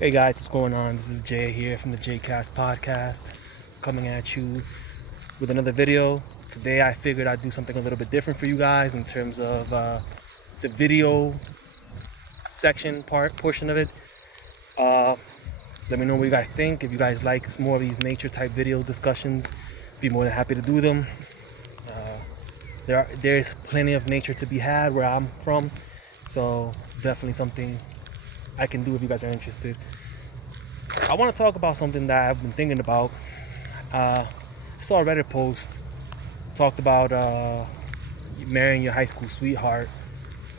Hey guys, what's going on? This is Jay here from the JCast podcast, coming at you with another video. Today I figured I'd do something a little bit different for you guys in terms of the video portion of it. Let me know what you guys think. If you guys like more of these nature type video discussions, be more than happy to do them. There's plenty of nature to be had where I'm from, so definitely something I can do if you guys are interested. I want to talk about something that I've been thinking about. I saw a Reddit post talked about marrying your high school sweetheart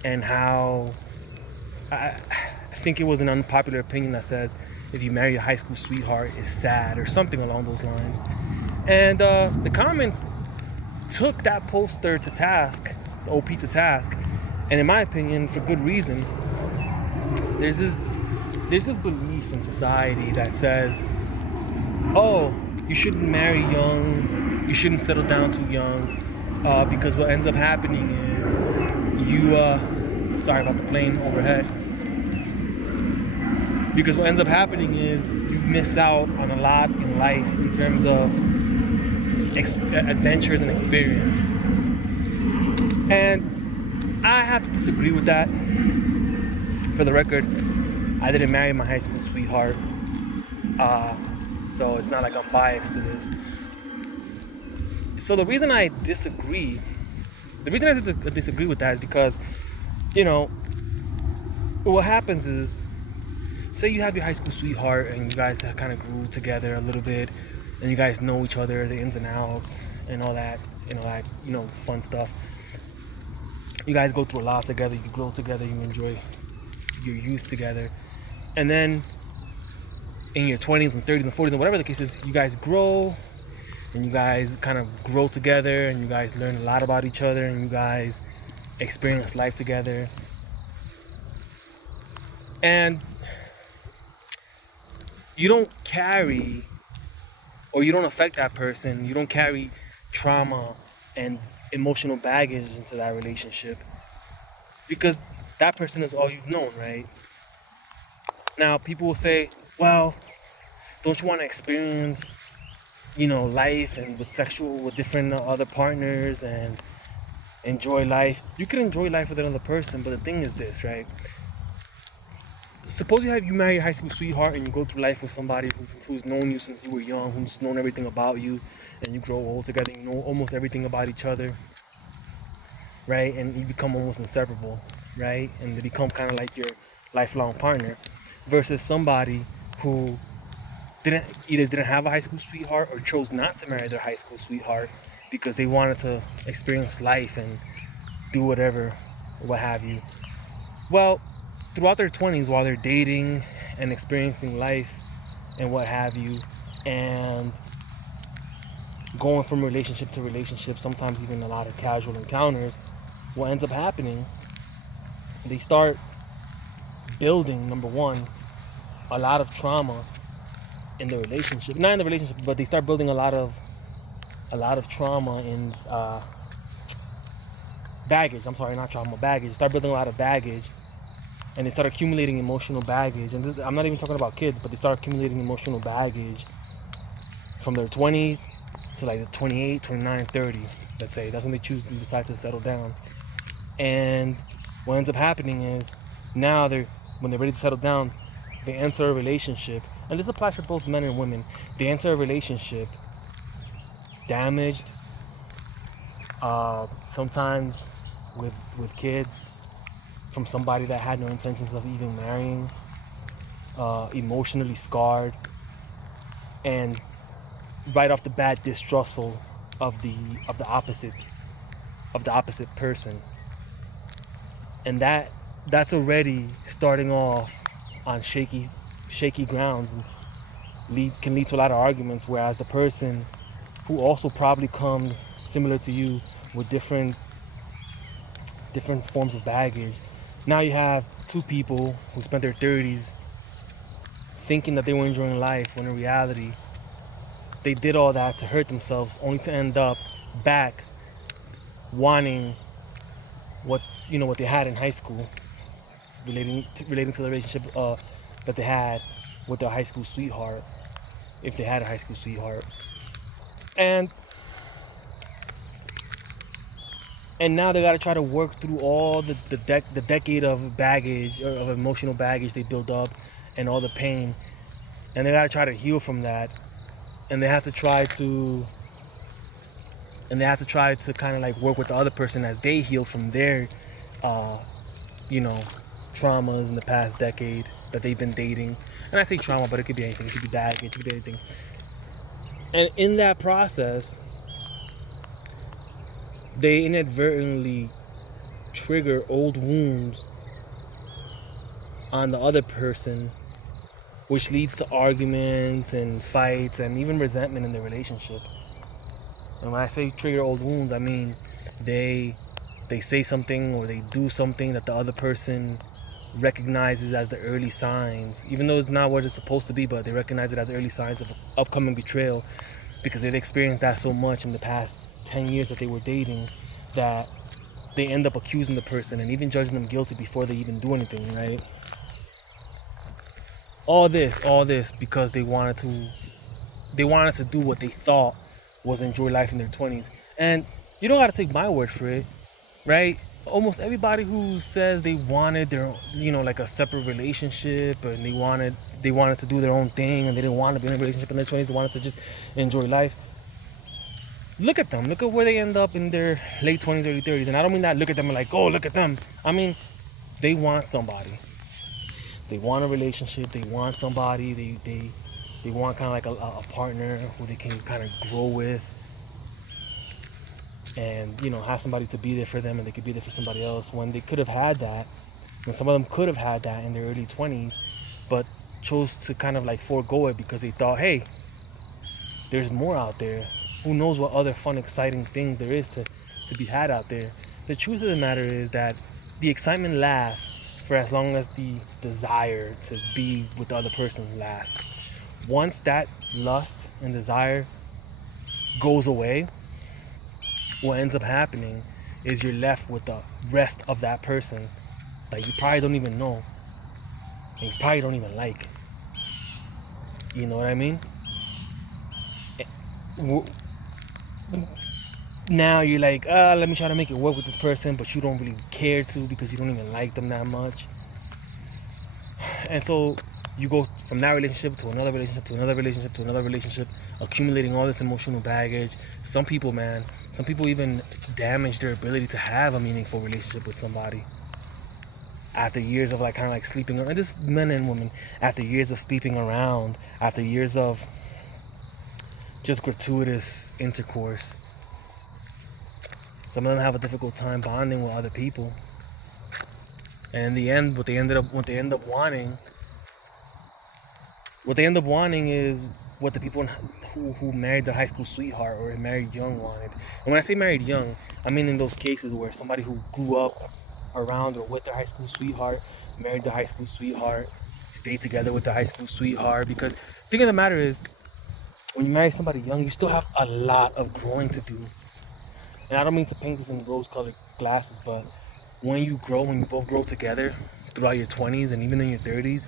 and how I think it was an unpopular opinion that says if you marry your high school sweetheart it's sad or something along those lines. And the comments took that poster to task, the OP to task, and in my opinion, for good reason. There's this belief in society that says, oh, you shouldn't marry young, you shouldn't settle down too young, because what ends up happening is sorry about the plane overhead. Because what ends up happening is you miss out on a lot in life in terms of adventures and experience. And I have to disagree with that. For the record, I didn't marry my high school sweetheart, so it's not like I'm biased to this. So the reason I disagree with that is because, what happens is, say you have your high school sweetheart and you guys kind of grew together a little bit, and you guys know each other, the ins and outs, and all that, fun stuff. You guys go through a lot together, you grow together, you enjoy your youth together, and then in your 20s and 30s and 40s and whatever the case is, you guys grow and you guys kind of grow together and you guys learn a lot about each other and you guys experience life together, and you don't carry, or you don't affect that person, you don't carry trauma and emotional baggage into that relationship because that person is all you've known, right? Now, people will say, well, don't you want to experience, life and with different other partners and enjoy life? You can enjoy life with another person, but the thing is this, right? Suppose you marry your high school sweetheart and you go through life with somebody who's known you since you were young, who's known everything about you, and you grow old together, you know almost everything about each other, right? And you become almost inseparable, right? And they become kind of like your lifelong partner, versus somebody who didn't have a high school sweetheart or chose not to marry their high school sweetheart because they wanted to experience life and do whatever, what have you. Well, throughout their 20s, while they're dating and experiencing life and what have you, and going from relationship to relationship, sometimes even a lot of casual encounters, what ends up happening, they start building, number one, a lot of trauma in the relationship. Not in the relationship, but they start building a lot of trauma in baggage. I'm sorry, not trauma, baggage. They start building a lot of baggage, and they start accumulating emotional baggage. And I'm not even talking about kids, but they start accumulating emotional baggage from their 20s to like the 28, 29, 30, let's say. That's when they decide to settle down. And what ends up happening is now when they're ready to settle down, they enter a relationship, and this applies for both men and women. They enter a relationship damaged, sometimes with kids from somebody that had no intentions of even marrying, emotionally scarred, and right off the bat distrustful of the opposite person. And that's already starting off on shaky grounds and can lead to a lot of arguments, whereas the person who also probably comes similar to you with different forms of baggage, now you have two people who spent their 30s thinking that they were enjoying life when in reality they did all that to hurt themselves, only to end up back wanting what they had in high school, relating to the relationship that they had with their high school sweetheart, if they had a high school sweetheart. And now they got to try to work through all the decade of baggage, or of emotional baggage they built up, and all the pain, and they got to try to heal from that, and they have to try to kind of like work with the other person as they heal from their you know, traumas in the past decade that they've been dating. And I say trauma, but it could be anything. It could be baggage, it could be anything. And in that process, they inadvertently trigger old wounds on the other person, which leads to arguments and fights and even resentment in the relationship. And when I say trigger old wounds, I mean they say something or they do something that the other person recognizes as the early signs, even though it's not what it's supposed to be, but they recognize it as early signs of upcoming betrayal, because they've experienced that so much in the past 10 years that they were dating, that they end up accusing the person and even judging them guilty before they even do anything, right? All this because they wanted to do what they thought was enjoy life in their 20s. And you don't got to take my word for it, right? Almost everybody who says they wanted their, like a separate relationship, and they wanted to do their own thing, and they didn't want to be in a relationship in their 20s, they wanted to just enjoy life. Look at them. Look at where they end up in their late 20s, early 30s. And I don't mean that look at them and like, oh, look at them. I mean, they want somebody. They want a relationship. They want somebody. They want kind of like a partner who they can kind of grow with. And, have somebody to be there for them, and they could be there for somebody else, when they could have had that. When some of them could have had that in their early 20s, but chose to kind of like forego it because they thought, hey, there's more out there. Who knows what other fun, exciting thing there is to be had out there. The truth of the matter is that the excitement lasts for as long as the desire to be with the other person lasts. Once that lust and desire goes away, what ends up happening is you're left with the rest of that person that you probably don't even know, and you probably don't even like. You know what I mean? Now you're like, let me try to make it work with this person, but you don't really care to because you don't even like them that much. And so you go from that relationship to another relationship to another relationship to another relationship, accumulating all this emotional baggage. Some people even damage their ability to have a meaningful relationship with somebody after years of like kind of like sleeping around. This men and women, after years of sleeping around, after years of just gratuitous intercourse. Some of them have a difficult time bonding with other people, and in the end, what they end up wanting is what the people who married their high school sweetheart or married young wanted. And when I say married young, I mean in those cases where somebody who grew up around or with their high school sweetheart married their high school sweetheart, stayed together with their high school sweetheart. Because the thing of the matter is, when you marry somebody young, you still have a lot of growing to do. And I don't mean to paint this in rose-colored glasses, but when you both grow together throughout your 20s and even in your 30s,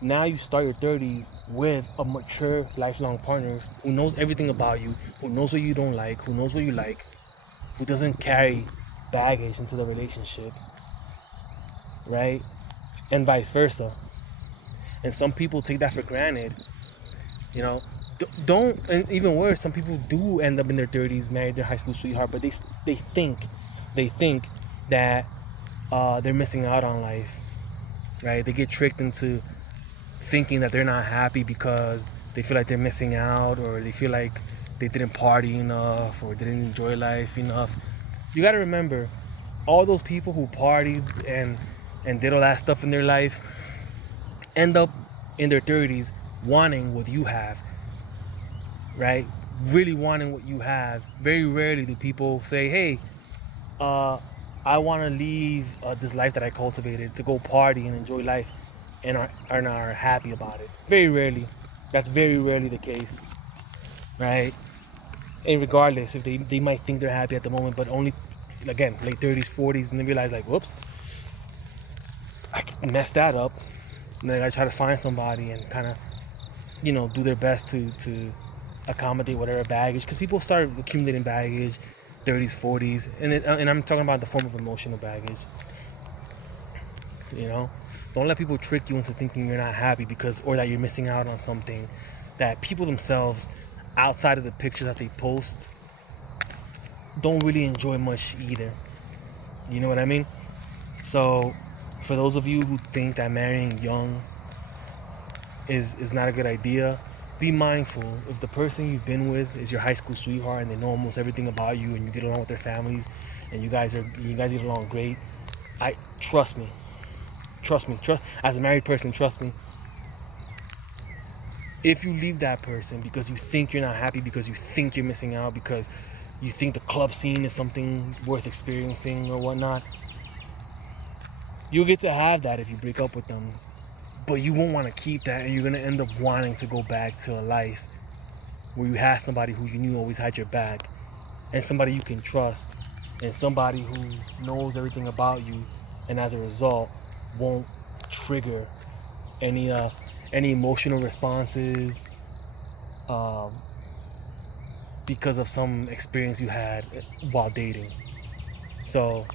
now you start your 30s with a mature, lifelong partner who knows everything about you, who knows what you don't like, who knows what you like, who doesn't carry baggage into the relationship, right? And vice versa. And some people take that for granted. Don't, and even worse, some people do end up in their 30s, married their high school sweetheart, but they think that they're missing out on life, right? They get tricked into thinking that they're not happy because they feel like they're missing out, or they feel like they didn't party enough or didn't enjoy life enough. You got to remember, all those people who partied and did all that stuff in their life end up in their 30s wanting what you have, right? Really wanting what you have. Very rarely do people say, hey, I want to leave this life that I cultivated to go party and enjoy life, and are happy about it. Very rarely. That's very rarely the case, right? And regardless, if they might think they're happy at the moment, but only, again, late 30s, 40s, and they realize like, whoops, I messed that up. And they gotta try to find somebody and kind of, do their best to accommodate whatever baggage, because people start accumulating baggage, 30s, 40s, and I'm talking about the form of emotional baggage. Don't let people trick you into thinking you're not happy or that you're missing out on something that people themselves, outside of the pictures that they post, don't really enjoy much either. You know what I mean? So for those of you who think that marrying young is not a good idea, be mindful. If the person you've been with is your high school sweetheart and they know almost everything about you and you get along with their families and you guys get along great, trust me, as a married person, trust me. If you leave that person because you think you're not happy, because you think you're missing out, because you think the club scene is something worth experiencing or whatnot, you'll get to have that if you break up with them. But you won't want to keep that, and you're going to end up wanting to go back to a life where you had somebody who you knew always had your back, and somebody you can trust, and somebody who knows everything about you, and as a result won't trigger any emotional responses because of some experience you had while dating. So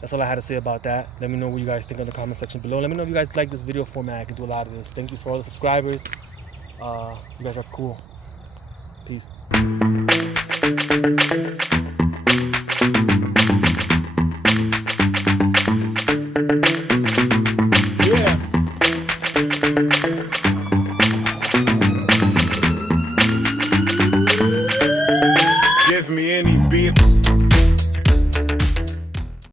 that's all I had to say about that. Let me know what you guys think in the comment section below. Let me know if you guys like this video format. I can do a lot of this. Thank you for all the subscribers. You guys are cool. Peace.